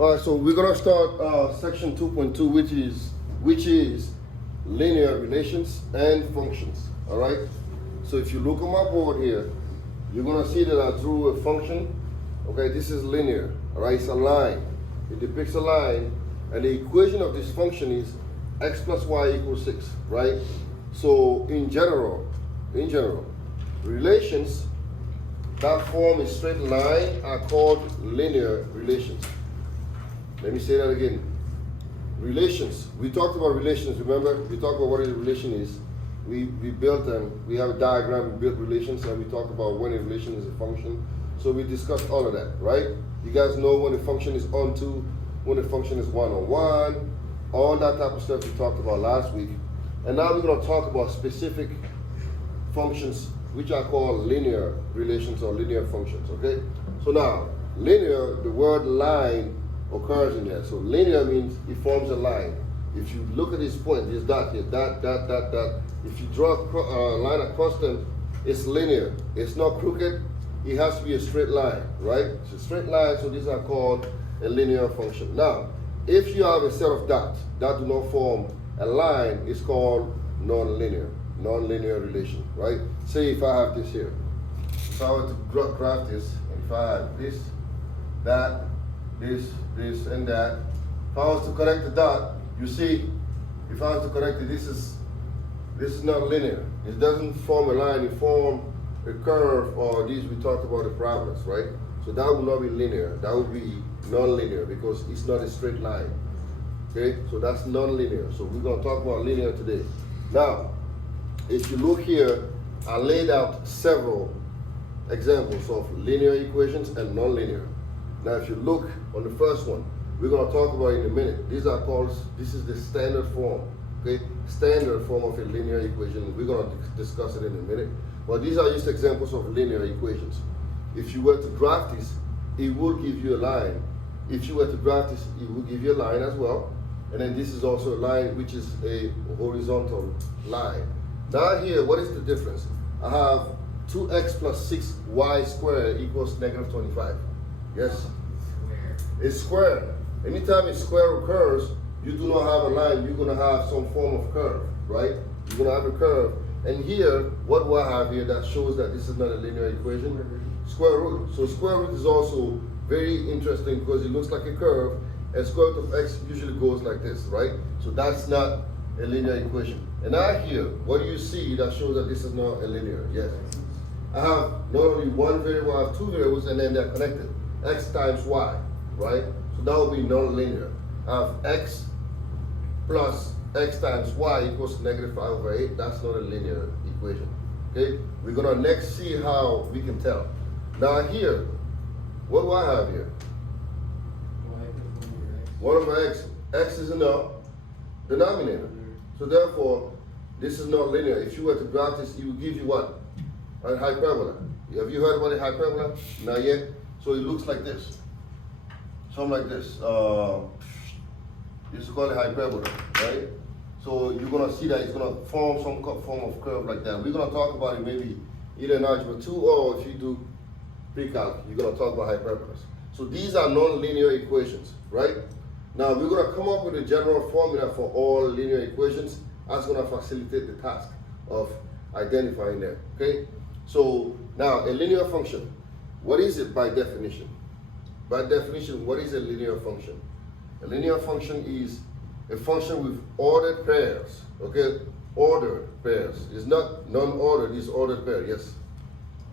All right, so we're gonna start section 2.2, which is linear relations and functions. All right. So if you look on my board here, you're gonna see that I drew a function. Okay, this is linear. All right, it's a line. It depicts a line, and the equation of this function is x plus y equals 6. Right. So in general, relations that form a straight line are called linear relations. Let me say that again. Relations. We talked about relations, remember? We talked about what a relation is. We built them. We have a diagram, we built relations, and we talked about when a relation is a function. So we discussed all of that, right? You guys know when a function is onto, when a function is one-on-one, all that type of stuff we talked about last week. And now we're going to talk about specific functions which are called linear relations or linear functions, okay? So now, linear, the word line occurs in there. So linear means it forms a line. If you look at this point, this dot here, dot, dot, dot, dot, if you draw a line across them, it's linear. It's not crooked. It has to be a straight line, right? It's a straight line, so these are called a linear function. Now, if you have a set of dots that do not form a line, it's called non-linear relation, right? Say if I have this here. If I were to graph this, and if I have this, that, this, and that. If I was to connect the dot, you see, if I was to connect it, this is not linear. It doesn't form a line, it forms a curve, or these we talked about the parabolas, right? So that would not be linear, that would be non-linear because it's not a straight line. Okay, so that's non-linear. So we're gonna talk about linear today. Now, if you look here, I laid out several examples of linear equations and non-linear. Now, if you look on the first one, we're going to talk about it in a minute. This is the standard form, okay? Standard form of a linear equation. We're going to discuss it in a minute. But these are just examples of linear equations. If you were to graph this, it will give you a line. If you were to graph this, it will give you a line as well. And then this is also a line which is a horizontal line. Now here, what is the difference? I have 2x plus 6y squared equals negative 25. Yes? It's square. Anytime a square occurs, you do not have a line, you're going to have some form of curve, right? You're going to have a curve. And here, what do I have here that shows that this is not a linear equation? Square root. So square root is also very interesting because it looks like a curve, and square root of x usually goes like this, right? So that's not a linear equation. And now here, what do you see that shows that this is not a linear? Yes. I have not only one variable, I have two variables, and then they're connected. X times y, right? So that will be non-linear. I have x plus x times y equals negative 5 over 8. That's not a linear equation. Okay? We're going to next see how we can tell. Now here, what do I have here? 1 over x. X is in the denominator. So therefore, this is not linear. If you were to graph this, it will give you what? A hyperbola. Have you heard about a hyperbola? Not yet. So it looks like this. Something like this. This is called a hyperbola, right? So you're gonna see that it's gonna form some form of curve like that. We're gonna talk about it maybe either in algebra 2 or if you do pre-calc, you're gonna talk about hyperbolas. So these are non-linear equations, right? Now we're gonna come up with a general formula for all linear equations. That's gonna facilitate the task of identifying them, okay? So now a linear function. What is it by definition? By definition, what is a linear function? A linear function is a function with ordered pairs, okay? Ordered pairs. It's not non-ordered, it's ordered pair, yes?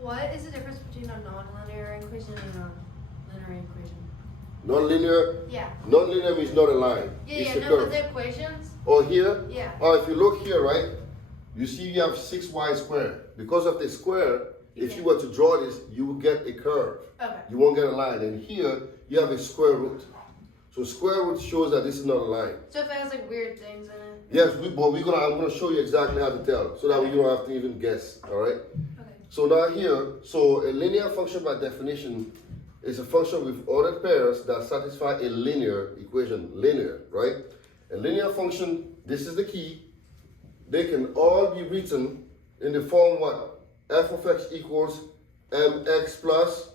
What is the difference between a non-linear equation and a linear equation? Non-linear? Yeah. Non-linear means not a line. Yeah, it's no, a curve. but the equations? Oh, here? Yeah. Oh, if you look here, right? You see you have 6y squared. Because of the square, if you were to draw this, you will get a curve. Okay. You won't get a line. And here, you have a square root. So square root shows that this is not a line. So if it has like weird things in it? Yes, I'm gonna show you exactly how to tell, so that you don't have to even guess, all right? Okay. So now here, so a linear function by definition is a function with ordered pairs that satisfy a linear equation, linear, right? A linear function, this is the key, they can all be written in the form what? F of x equals mx plus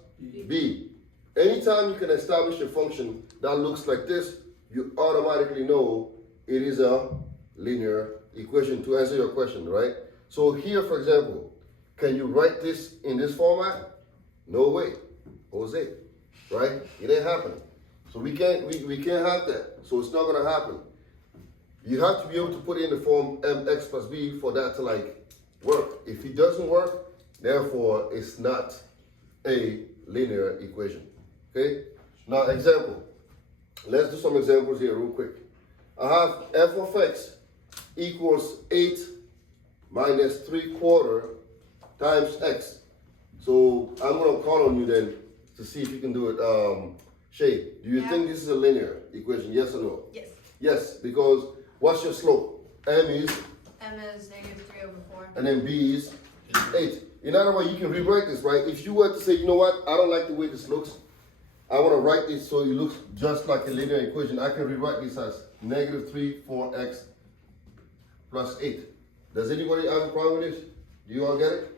b. Anytime you can establish a function that looks like this, you automatically know it is a linear equation, to answer your question, right? So here, for example, can you write this in this format? No way, Jose, right? It ain't happening. So we can't have that. So it's not gonna happen. You have to be able to put it in the form mx plus b for that to like work. If it doesn't work, therefore it's not a linear equation. Okay? Now example. Let's do some examples here real quick. I have f of x equals 8 minus 3/4 times x. So I'm gonna call on you then to see if you can do it. Shay, do you think this is a linear equation? Yes or no? Yes. Yes, because what's your slope? M is -3/4. and then B is 8. In other words, you can rewrite this, right? If you were to say, you know what, I don't like the way this looks, I want to write this so it looks just like a linear equation, I can rewrite this as -3/4x plus 8. Does anybody have a problem with this? Do you all get it?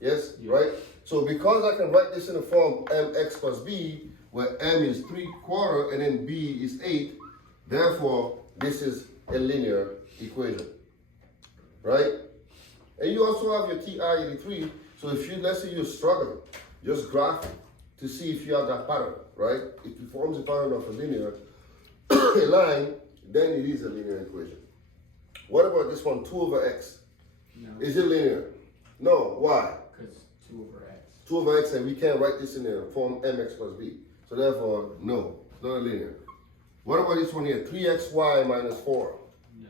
Yes, yeah. Right? So because I can write this in the form mx plus b, where m is 3/4 and then b is 8, therefore this is a linear equation, right? And you also have your TI-83, so if you, let's say you're struggling, just graph it to see if you have that pattern, right? If it forms a pattern of a linear a line, then it is a linear equation. What about this one, 2/x? No. Is it linear? No, why? Because 2/x. 2/x, and we can't write this in the form mx plus b. So therefore, no, it's not a linear. What about this one here, 3xy minus 4? No.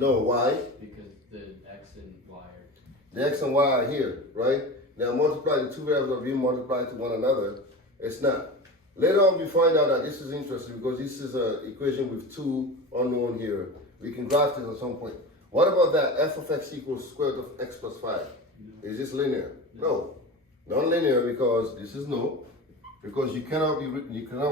No, why? Because the x and y are... The x and y are here, right? Now multiply, the two variables are being multiplied to one another. It's not. Later on we find out that this is interesting because this is an equation with two unknown here. We can graph this at some point. What about that? F of x equals square root of x plus 5. No. Is this linear? No. Non-linear because this is no. Because you cannot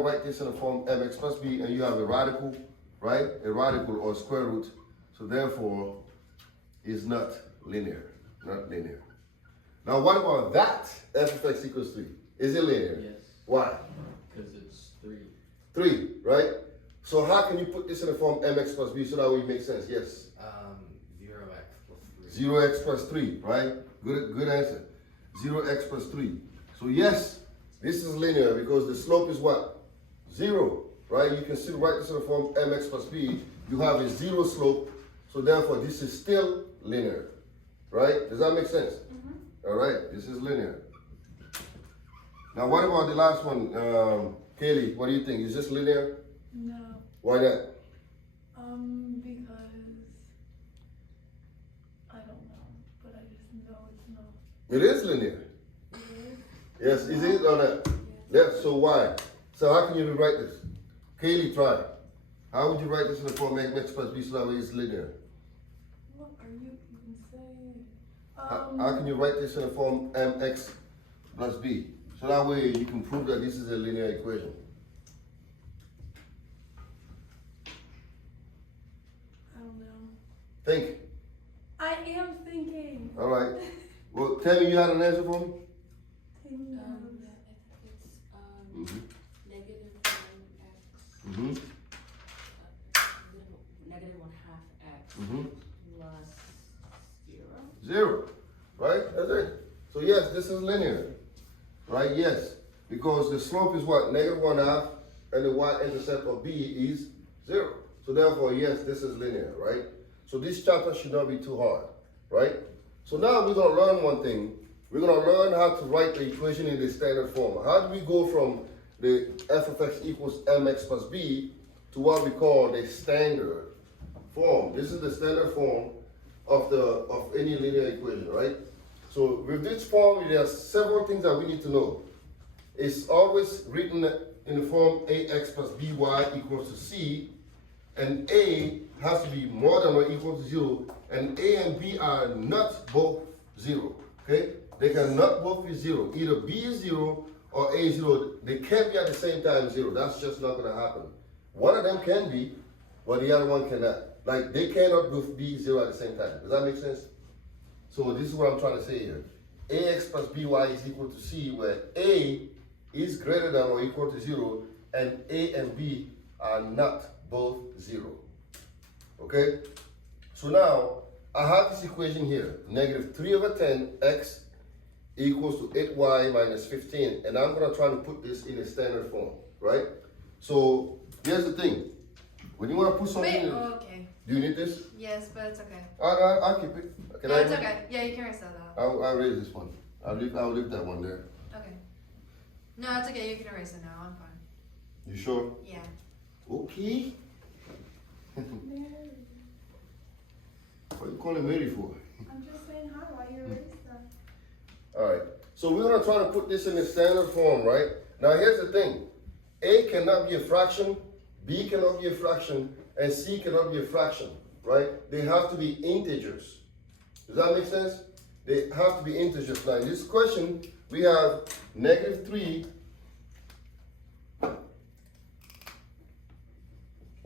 write this in the form mx plus b and you have a radical, right? A radical or square root. So therefore, it's not linear. Not linear. Now what about that? F of x equals 3. Is it linear? Yes. Why? Because it's 3. 3, right? So how can you put this in the form mx plus b so that way it makes sense? Yes. 0x plus 3. 0x plus 3, right? Good answer. 0x plus 3. So yes, this is linear because the slope is what? 0, right? You can still write this in the form mx plus b. You have a 0 slope, so therefore this is still linear, right? Does that make sense? Mm-hmm. All right, this is linear. Now what about the last one? Kaylee, what do you think? Is this linear? No. Why not? Because I don't know, but I just know it's not. It is linear. It is? Yes, is it or not? Yes, so why? So how can you rewrite this? Kaylee, try. How would you write this in the form mx plus b so that way it's linear? What are you even saying? How can you write this in the form mx plus b? So that way you can prove that this is a linear equation. I don't know. Think. I am thinking. All right. Well, tell me you had an answer for me? It's Mm-hmm. negative 1x, Mm-hmm. negative 1/2 x Mm-hmm. plus 0. 0. Right? That's it. So yes, this is linear. Right? Yes. Because the slope is what? Negative 1/2 and the y-intercept of b is 0. So therefore, yes, this is linear, right? So this chapter should not be too hard, right? So now we're going to learn one thing. We're going to learn how to write the equation in the standard form. How do we go from the f of x equals mx plus b to what we call the standard form? This is the standard form of any linear equation, right? So with this form, there are several things that we need to know. It's always written in the form ax plus by equals to c, and a has to be more than or equal to 0, and a and b are not both 0, okay? They cannot both be 0. Either b is 0 or a is 0. They can't be at the same time 0. That's just not going to happen. One of them can be, but the other one cannot. Like, they cannot both be 0 at the same time. Does that make sense? So this is what I'm trying to say here. Ax plus by is equal to c, where a is greater than or equal to 0, and A and B are not both 0. Okay? So now, I have this equation here, negative 3 over 10 x equals to 8y minus 15, and I'm going to try to put this in a standard form, right? So, here's the thing. When you want to put something Wait, in, oh, okay. do you need this? Yes, but it's okay. I'll keep it. Can No, I? it's okay. Yeah, you can erase that out. I'll raise this one. I'll leave that one there. Okay. No, it's okay. You can erase it now. I'm fine. You sure? Yeah. Okay. Mary. What you calling Mary for? I'm just saying hi while you erase stuff. Alright, so we're going to try to put this in a standard form, right? Now here's the thing. A cannot be a fraction, B cannot be a fraction, and C cannot be a fraction, right? They have to be integers. Does that make sense? They have to be integers. Now in this question, we have negative 3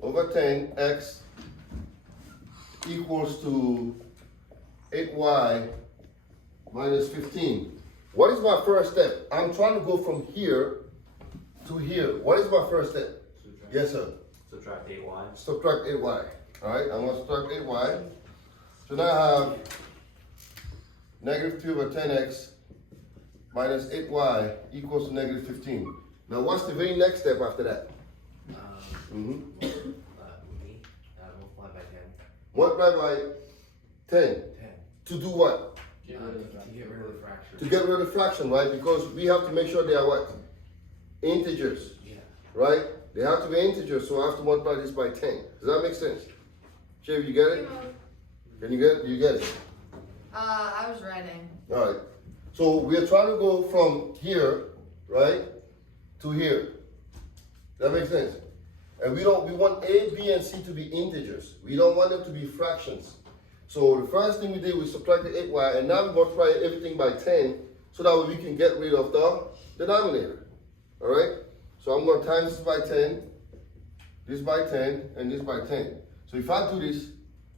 over 10x equals to 8y minus 15. What is my first step? I'm trying to go from here to here. What is my first step? Subtract. Yes, sir. Subtract 8y. Subtract 8y. Alright, I'm going to subtract 8y. So now I have negative 3 over 10x minus 8y equals to negative 15. Now what's the very next step after that? Me, multiply by 10. Multiply by 10. 10. To do what? Get rid of the To get rid of the fraction. To get rid of the fraction, right? Because we have to make sure they are what? Integers, Yeah. right? They have to be integers, so I have to multiply this by 10. Does that make sense? Shiv, you get it? Can you get it? You get it? I was writing. All right. So we're trying to go from here, right, to here. That makes sense? And we want A, B, and C to be integers. We don't want them to be fractions. So the first thing we did, we subtracted 8y, and now we multiply everything by 10, so that way we can get rid of the denominator. All right? So I'm going to times this by 10, this by 10, and this by 10. So if I do this,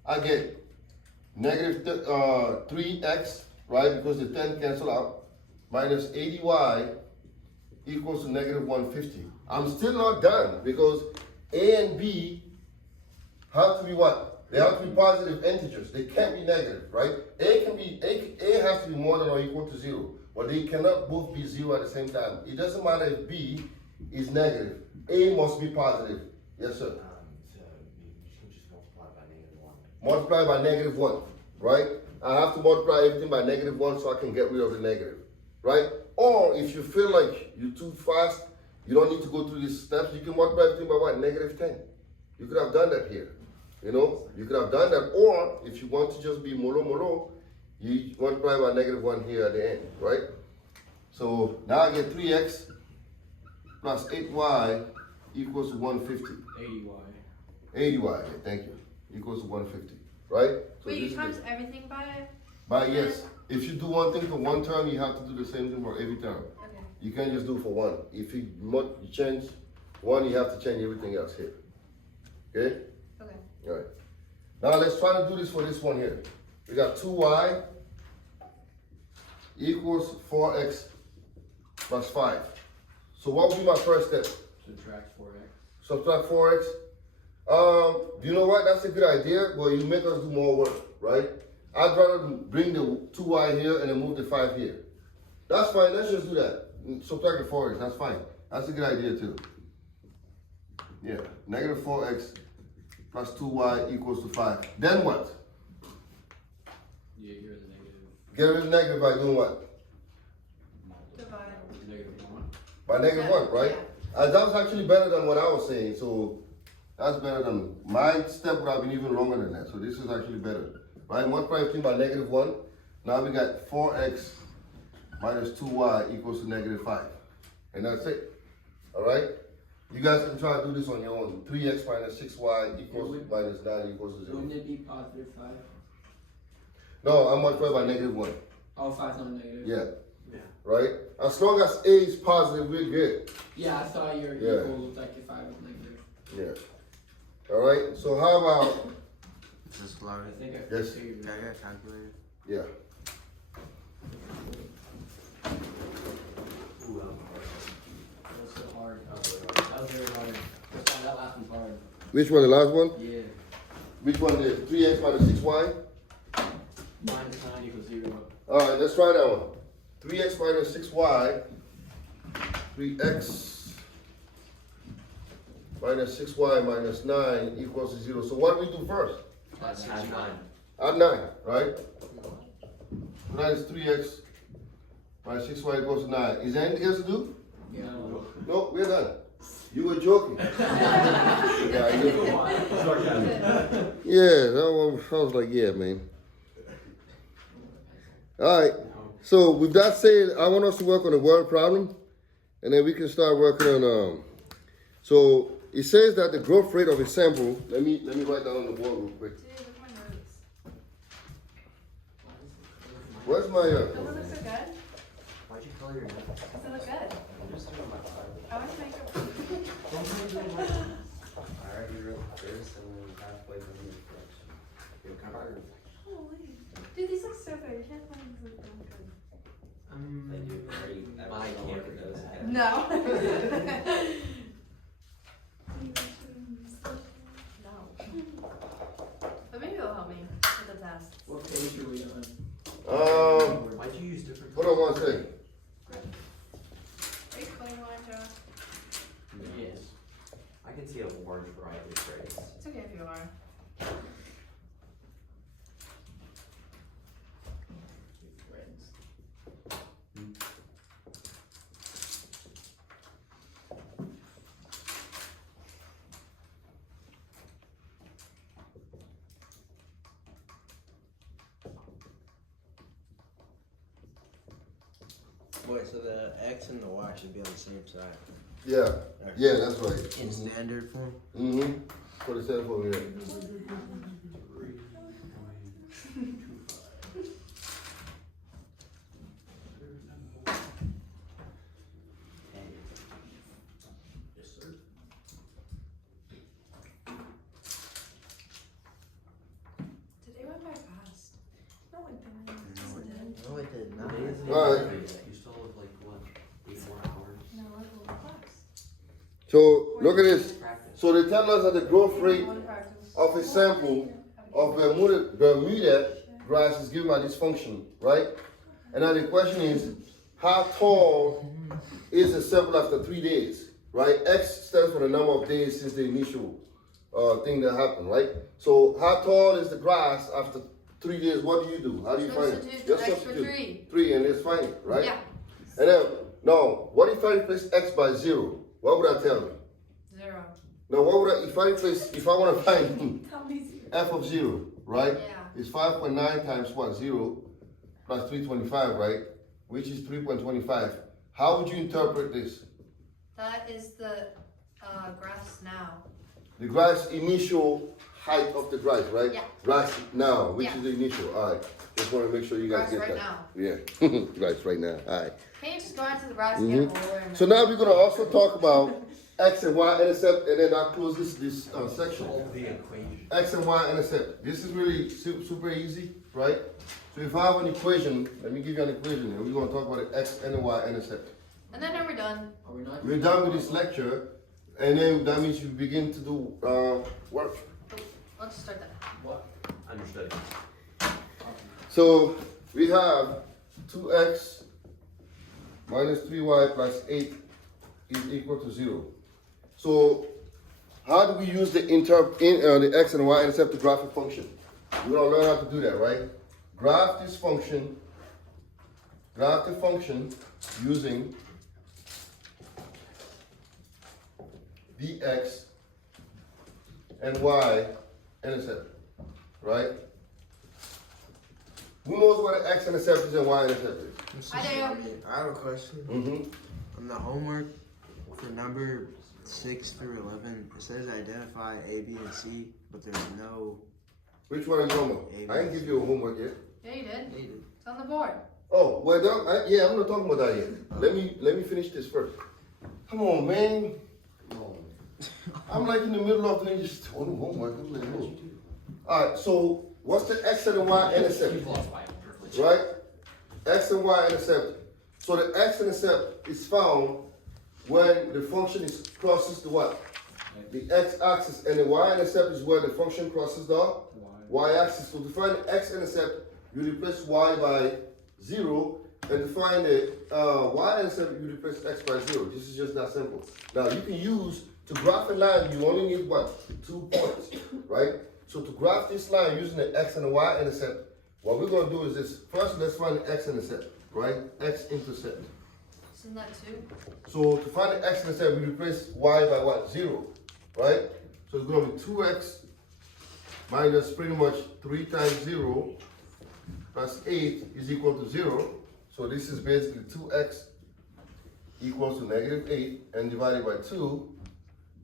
I get negative 3x, right, because the 10 cancel out, minus 80y equals to negative 150. I'm still not done, because A and B have to be what? They have to be positive integers. They can't be negative, right? A has to be more than or equal to 0, but they cannot both be 0 at the same time. It doesn't matter if B is negative. A must be positive. Yes, sir. So you can just multiply by negative 1. Multiply by negative 1, right? I have to multiply everything by negative 1 so I can get rid of the negative, right? Or if you feel like you're too fast, you don't need to go through these steps, you can multiply everything by what? Negative 10. You could have done that here. You know, you could have done that, or if you want to just be molo, you multiply by negative 1 here at the end, right? So now I get 3x plus 8y equals to 150. 80y. 80y, thank you, equals to 150, right? So Wait, this you is times it. everything by it? By yes, if you do one thing for one term, you have to do the same thing for every term. Okay. You can't just do it for one. If you change one, you have to change everything else here. Okay? Okay. All right. Now let's try to do this for this one here. We got 2y equals 4x plus 5. So what would be my first step? Subtract 4x. Subtract 4x. You know what? That's a good idea, but you make us do more work, right? I'd rather bring the 2y here and then move the 5 here. That's fine. Let's just do that. Subtract the 4x. That's fine. That's a good idea too. Yeah. Negative 4x plus 2y equals to 5. Then what? Yeah, get rid of the negative. Get rid of the negative by doing what? Divide. Negative 1. By negative Yeah, 1, right? That was actually better than what I was saying. So that's better than my step would have been even longer than that. So this is actually better. Right? Multiply everything by negative 1. Now we got 4x minus 2y equals to negative 5. And that's it. All right? You guys can try to do this on your own. 3x minus 6y equals minus 9 equals to 0. Wouldn't it be positive 5? No, I'm multiplying by negative 1. Oh, 5's not negative. Yeah. Yeah. Right? As long as a is positive, we're good. Yeah, I saw your Yeah. equal looked like your 5 was negative. Yeah. All right? So how about, Is this louder? I think I Yes. figured Can I get a calculator? yeah. Ooh, Which one, the last one? Yeah. Which one, the 3x minus 6y? Minus 9 equals 0. Alright, let's try that one. 3x minus 6y. 3x minus 6y minus 9 equals to 0. So what do we do first? That's 9. Add 9, right? So that is 3x minus 6y equals to 9. Is there anything else to do? Yeah. No, we're done. You were joking. Yeah, that one, I was like, yeah, man. Alright, so with that said, I want us to work on the word problem, and then we can start working on, so it says that the growth rate of a sample, let me write that on the board real quick. Dude, look at my notes. Where's my, Doesn't it look so good? Why'd you color your nails? Does it look good? I'm just doing my five. I want to make it. I already wrote this and then halfway from the reflection. You'll cover. Holy. Dude, these look so good. Your hand lines look really good. They do very. My camera does. No. No. But maybe it'll help me with the test. What page are we on? Why'd you use different? Hold on one second. Are you clean one, Joe? Yes. I can see a large variety of traits. It's okay if you are. Friends. Wait, so the X and the Y should be on the same side. Yeah, yeah, that's right. In standard form? Mm-hmm. For the cell phone, yeah. Yes, sir. Today went by fast. No, it didn't. No, it did not. Alright. You still have like what, 8 more hours? No, it was fast. So look at this. Practice. So they tell us that the growth rate One practice. of a sample of Bermuda grass is given by this function, right? And now the question is, how tall is the sample after 3 days, right? X stands for the number of days since the initial thing that happened, right? So how tall is the grass after 3 days? What do you do? How do you find it? Substitute Just the extra substitute 3. 3 and just find it, right? Yeah. And then, no, what if I replace X by 0? What would that tell me? 0. Now, what would I, if I want to find Tell me zero. f of 0, right? Yeah. It's 5.9 times what? 0 plus 325, right? Which is 3.25. How would you interpret this? That is the grass now. The grass initial height of the grass, right? Yeah. Grass now, which Yeah. is the initial. All right. Just want to make sure you guys Grass get right that. now. Yeah. Grass right now. All right. Can't you just go out to the grass and get a roller? And So now we're going to also talk about x and y intercept, and then I'll close this section. Solve the equation. X and Y intercept. This is really super easy, right? So if I have an equation, let me give you an equation, and we're going to talk about the X and the Y intercept. And then we're done. Are we not? We're done with this lecture, and then that means you begin to do work. Let's start that. What? Understood. So we have 2x minus 3y plus 8 is equal to 0. So how do we use the the x and y intercept to graph a function? We're gonna learn how to do that, right? Graph this function, graph the function using dx and y intercept, right? Who knows what an x intercept is and y intercept is? I do. I have a question. Mm-hmm. On the homework for number 6 through 11, it says identify A, B, and C, but there's no. Which one is homework? I didn't give you a homework yet. Yeah, you did. needed. It's on the board. Oh, well, yeah, I'm not talking about that yet. Let me finish this first. Come on, man. Come on. I'm like in the middle of the just homework. I'm like, oh. All right. So what's the x and the y intercept? You've lost by a privilege. Right? X and y intercept. So the x intercept is found when the function is crosses the what? the x-axis, and the y-intercept is where the function crosses the y-axis. So to find the x-intercept, you replace y by 0, and to find the y-intercept, you replace x by 0. This is just that simple. Now you can use, to graph a line, you only need what? 2 points, right? So to graph this line using the x and the y-intercept, what we're going to do is this. First, let's find the x-intercept, right? X-intercept. Isn't that 2? So to find the x-intercept, we replace y by what? 0, right? So it's going to be 2x minus pretty much 3 times 0 plus 8 is equal to 0. So this is basically 2x equals to -8, and divided by 2,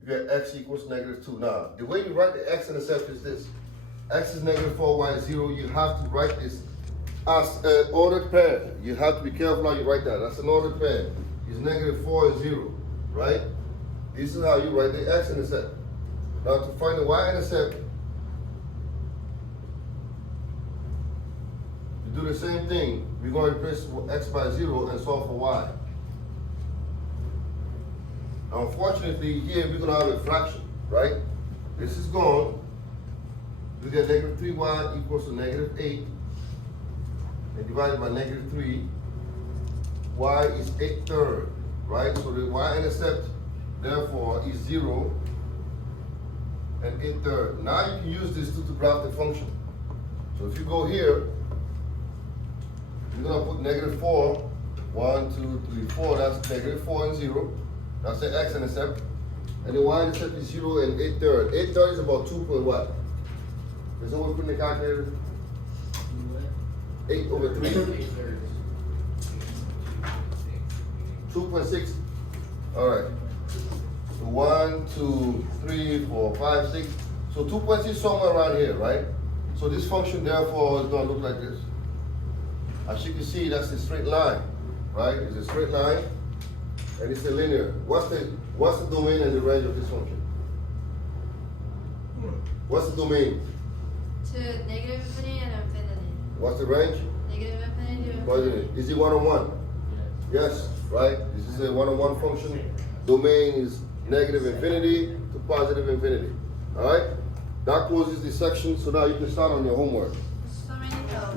you get x equals -2. Now, the way you write the x-intercept is this. X is -4, y is 0. You have to write this as an ordered pair. You have to be careful how you write that. That's an ordered pair. It's -4 and 0, right? This is how you write the x-intercept. Now to find the y-intercept, you do the same thing. We're going to replace x by 0 and solve for y. Now, unfortunately, here we're going to have a fraction, right? This is gone. We get -3y equals to -8. And divided by -3, y is 8/3, right? So the y-intercept, therefore, is 0 and 8/3. Now you can use this to graph the function. So if you go here, you're gonna put -4, 1, 2, 3, 4. That's -4 and 0. That's the x-intercept. And the y-intercept is 0 and 8/3. 8/3 is about 2 point what? Is someone putting the calculator? 8 over 3. 2.6. All right. So 1, 2, 3, 4, 5, 6. So 2.6 somewhere around here, right? So this function, therefore, is going to look like this. As you can see, that's a straight line, right? It's a straight line, and it's a linear. What's the domain and the range of this function? What's the domain? To negative infinity and infinity. What's the range? Negative infinity to What infinity. is it? Is it one-on-one? Yes, right? This is a one-on-one function. Domain is negative infinity to positive infinity. All right? That closes this section, so now you can start on your homework. So many help.